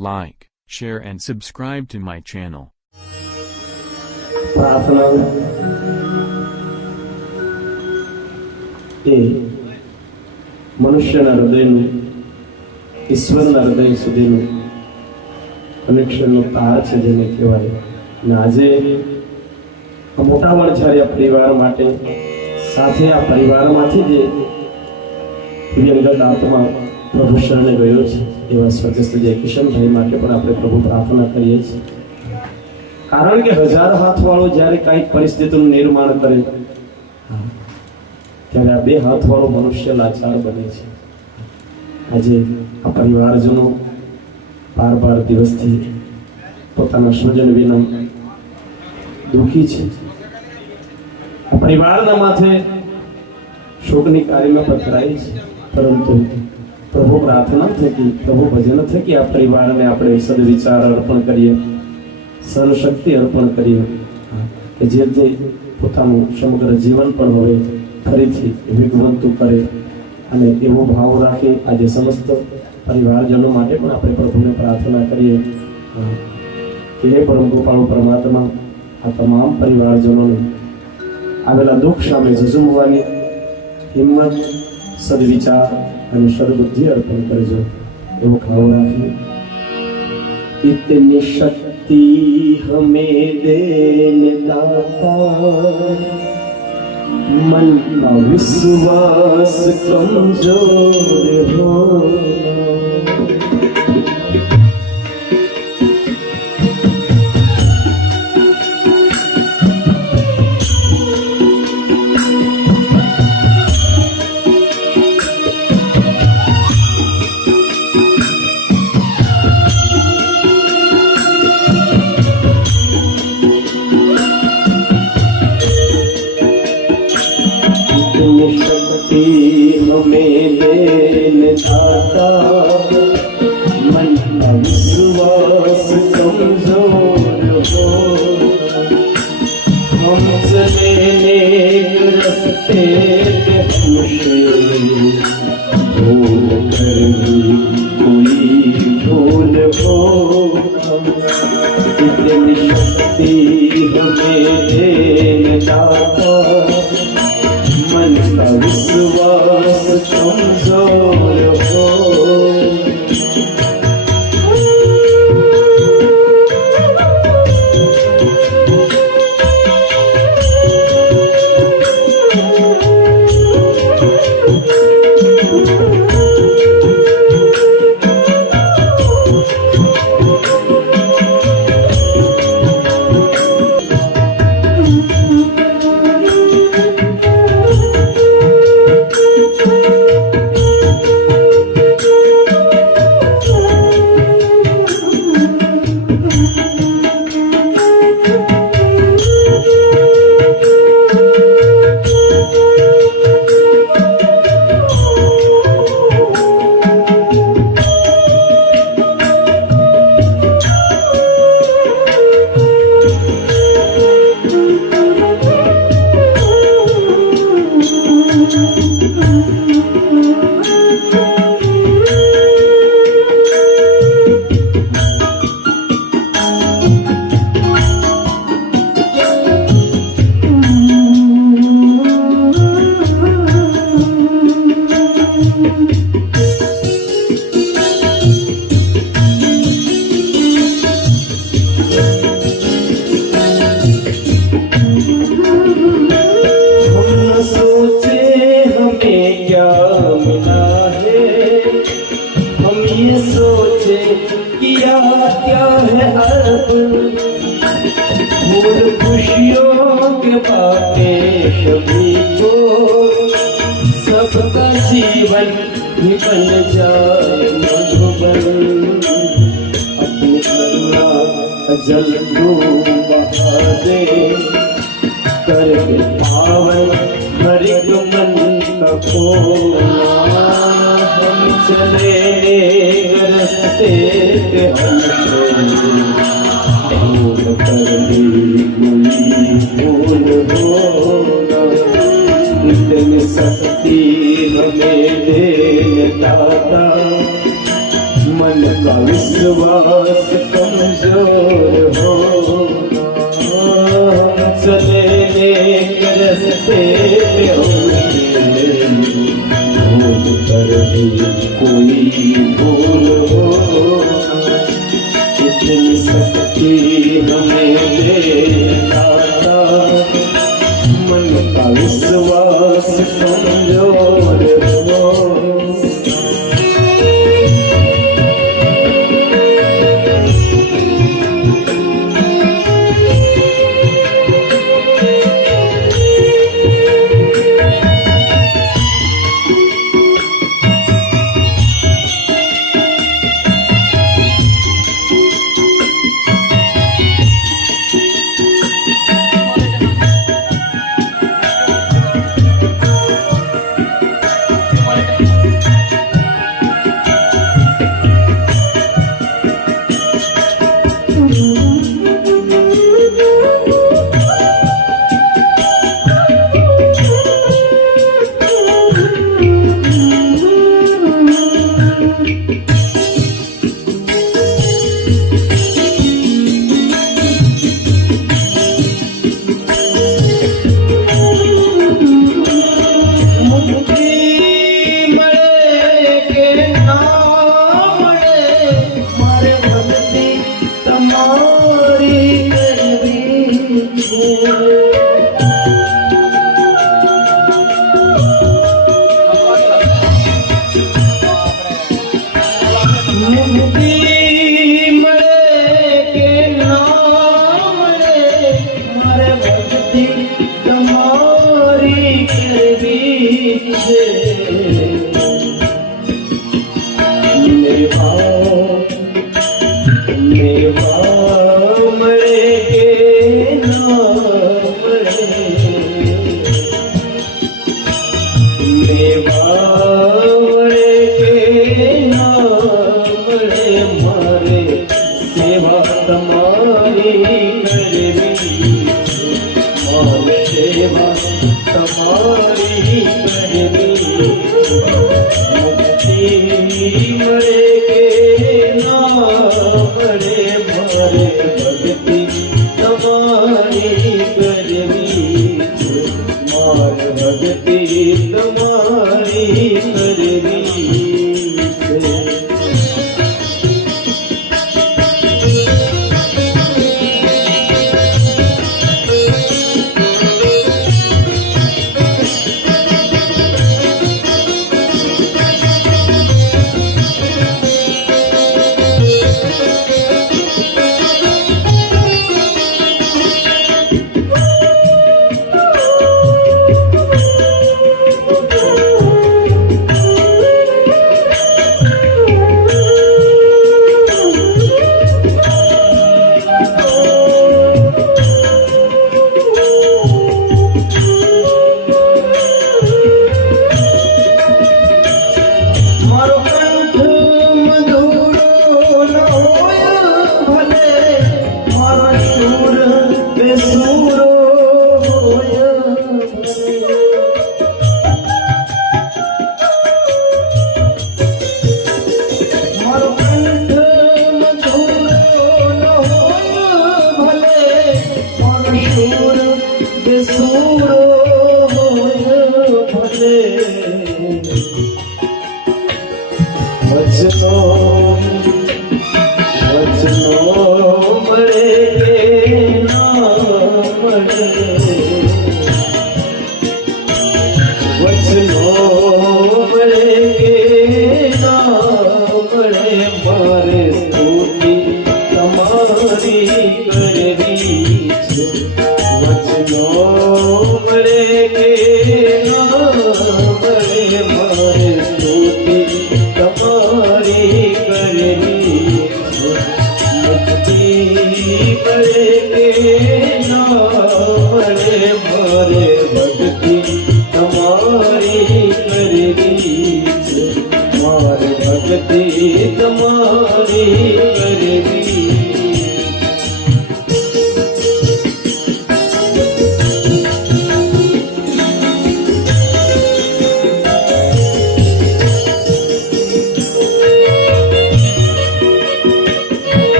like, share and subscribe to my channel. પ્રાર્થના એ મનુષ્યના હૃદયનું ઈશ્વરના હૃદય સુધીનું કનેક્શનનો તાર છે જેને કહેવાય. અને આજે આ મોટા વણઝારિયા પરિવાર માટે સાથે આ પરિવારમાંથી જે દિવંગત આત્મા પ્રભુ શરણે ગયો છે એવા સ્વર્ગસ્થ જય કિશનભાઈ માટે પણ આપણે પ્રભુ પ્રાર્થના કરીએ છીએ. કારણ કે હજાર હાથવાળો જ્યારે કંઈક પરિસ્થિતિનું નિર્માણ કરે ત્યારે આ બે હાથવાળો મનુષ્ય લાચાર બને છે. આજે આ પરિવારજનો બાર દિવસથી પોતાના સ્વજન વિના દુઃખી છે. આ પરિવારના માથે શોકની કારીમાં પથરાય છે, પરંતુ પ્રભુ પ્રાર્થના થકી, પ્રભુ ભજન થકી આ પરિવારને આપણે સદવિચાર અર્પણ કરીએ, સર્વશક્તિ અર્પણ કરીએ કે જે પોતાનું સમગ્ર જીવન પણ હવે ફરીથી વિઘવંતું કરે અને એવો ભાવ રાખી આજે સમસ્ત પરિવારજનો માટે પણ આપણે પ્રભુને પ્રાર્થના કરીએ કે હે પરમ કૃપાળુ પરમાત્મા, આ તમામ પરિવારજનોને આવેલા દુઃખ સામે ઝઝુમવાની હિંમત, સદવિચાર અને સદબુદ્ધિ અર્પણ કરજો એવો ભાવ રાખી. इतनी शक्ति हमें देने दाता, मन का विश्वास कमजोर हो, शक्ति हमें देने दाता, मन का विश्वास कमजोर हो, हम चले नेक रास्ते पे हमसे होकर भी कोई भूल हो. इतनी शक्ति हमें देने दाता, मन का विश्वास कमजोर हो. क्या है अर्पण, फूल खुशियों के बातें सभी को, सबका जीवन ही बन जाए मधुबन. अपनी करुणा जल को बहा दे, करके पावन हर एक मन का खोना. हम चले रस्ते पे हमसे भूल कर भी कोई भूल हो. इतनी शक्ति हमें देने दाता, मन मन का विश्वास कमजोर होना, चले एक रस्ते पे होंगे, भूल कर भी कोई भूल होना, इतनी शक्ति हमें देता था, मन का विश्वास कमजोर हो।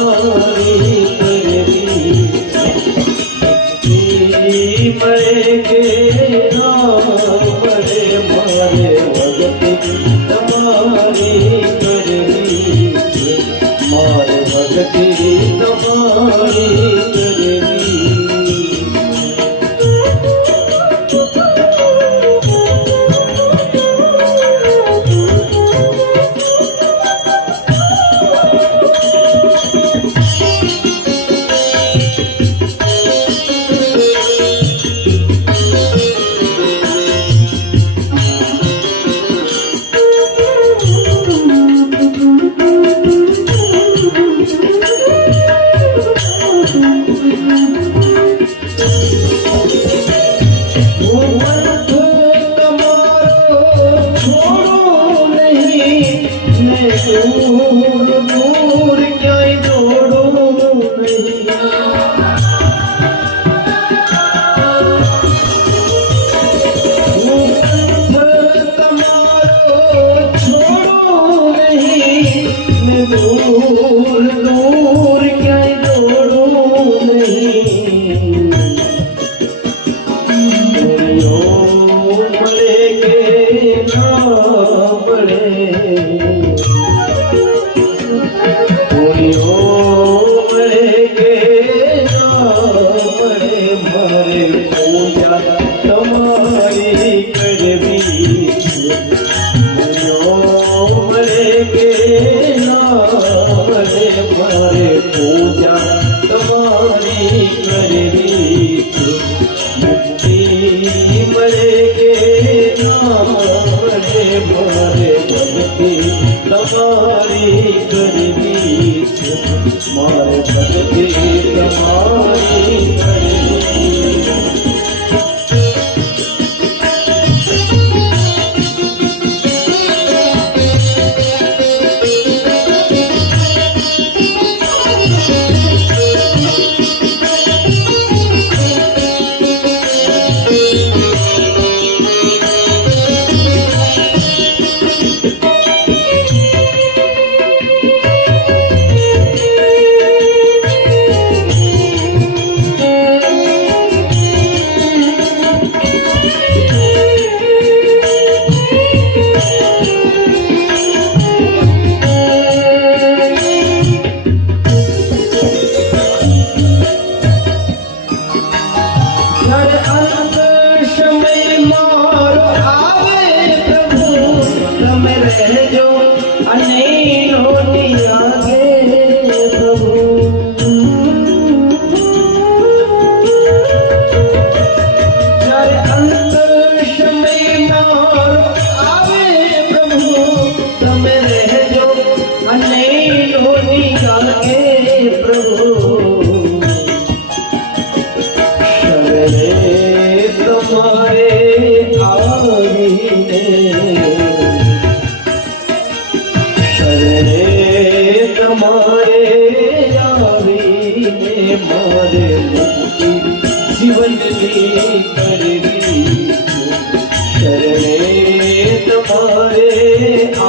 તમારી કરવી મળે કે ના મળે મારે ભક્તિ તમારી કરવી મારે ભક્તિ તમારી કરવી दूर क्यों दौड़ो नहीं तुम्हारो छोड़ो नहीं मैं दूर दूर क्यों दौड़ो नहीं मरे के ना मरे તમારી કરવી મળે કે ના મળે મારે પૂજા તમારી કરવી મુક્તિ મળે કે ના મળે મારે ભક્તિ તમારી કરવી મારે ભક્તિ તમારી કરવી મારે મુક્તિ જીવનની કરવી શરણે તમારે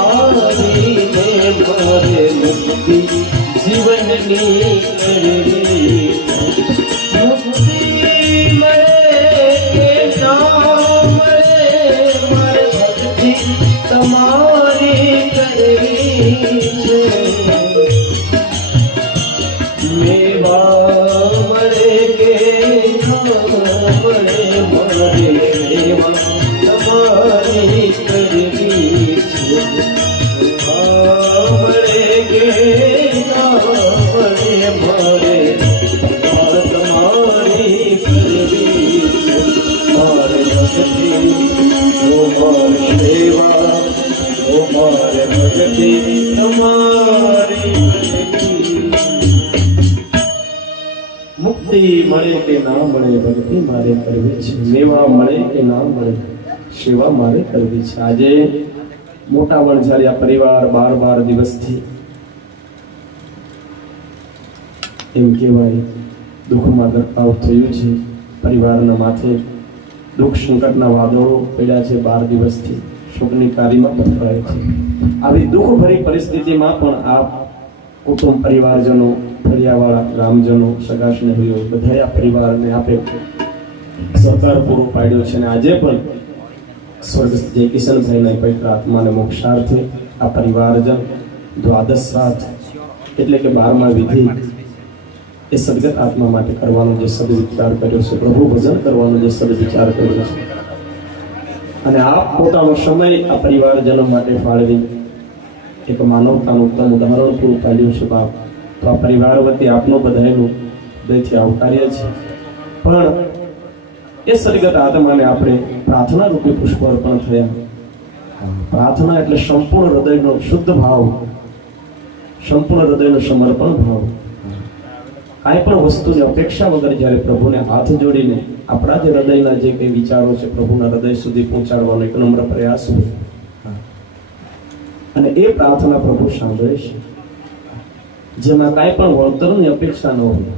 આવીને મારે મુક્તિ જીવનની કરવી મુક્તિ મળે કે ના મળે મારે ભક્તિ તમારી કરવી છે મુક્તિ મળે કે ના મળે ભક્તિ મારે કરવી છે સેવા મળે કે ના મળે સેવા મારે કરવી છે આજે મોટા વણઝારિયા પરિવાર 12 દિવસથી એમ કહેવાય દુઃખમાં ગરકાવ થયું છે પરિવારના માથે દુઃખ સંકટના વાદળો પડ્યા છે 12 દિવસથી શોકની કારીમાં પથરાય છે આવી દુઃખભરી પરિસ્થિતિમાં પણ આપ કુટુંબ પરિવારજનો ફળિયાવાળા ગ્રામજનો, સગા સ્નેહીઓ બધાએ આ પરિવારને આપે સહકાર પૂરો પાડ્યો છે અને આજે પણ સ્વર્ગસ્થ જય કિશનભાઈના પવિત્ર આત્માને મોક્ષાર્થે આ પરિવારજન દ્વાદશ શ્રાદ્ધ એટલે કે 12મા વિધિ એ સદગત આત્મા માટે કરવાનો જે સદવિચાર કર્યો છે, પ્રભુ ભજન કરવાનો જે સદવિચાર કર્યો છે અને આપ પોતાનો સમય આ પરિવારજનો માટે ફાળવી એક માનવતાનું ઉત્તમ ઉદાહરણ પૂરું પાડ્યું છે બાપ. તો આ પરિવાર વતી આપનો બધાયનું હૃદયથી આવકાર્ય છે. પણ એ સદગત આત્માને આપણે પ્રાર્થના રૂપે પુષ્પ અર્પણ થયા. પ્રાર્થના એટલે સંપૂર્ણ હૃદયનો શુદ્ધ ભાવ, સંપૂર્ણ હૃદયનો સમર્પણ ભાવ. કાંઈ પણ વસ્તુની અપેક્ષા વગર જ્યારે પ્રભુને હાથ જોડીને આપણા જે હૃદયના જે કંઈ વિચારો છે પ્રભુના હૃદય સુધી પહોંચાડવાનો એક નમ્ર પ્રયાસ હોય અને એ પ્રાર્થના પ્રભુ સાંભળે છે, જેમાં કાંઈ પણ વળતરની અપેક્ષા ન હોય.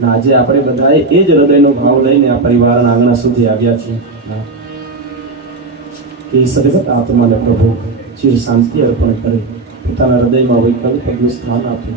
ને આજે આપણે બધાએ એ જ હૃદયનો ભાવ લઈને આ પરિવારના આંગણા સુધી આવ્યા છીએ કે એ સદગત આત્માને પ્રભુ ચિર શાંતિ અર્પણ કરે, પોતાના હૃદયમાં વૈકલ્પિકનું સ્થાન આપે.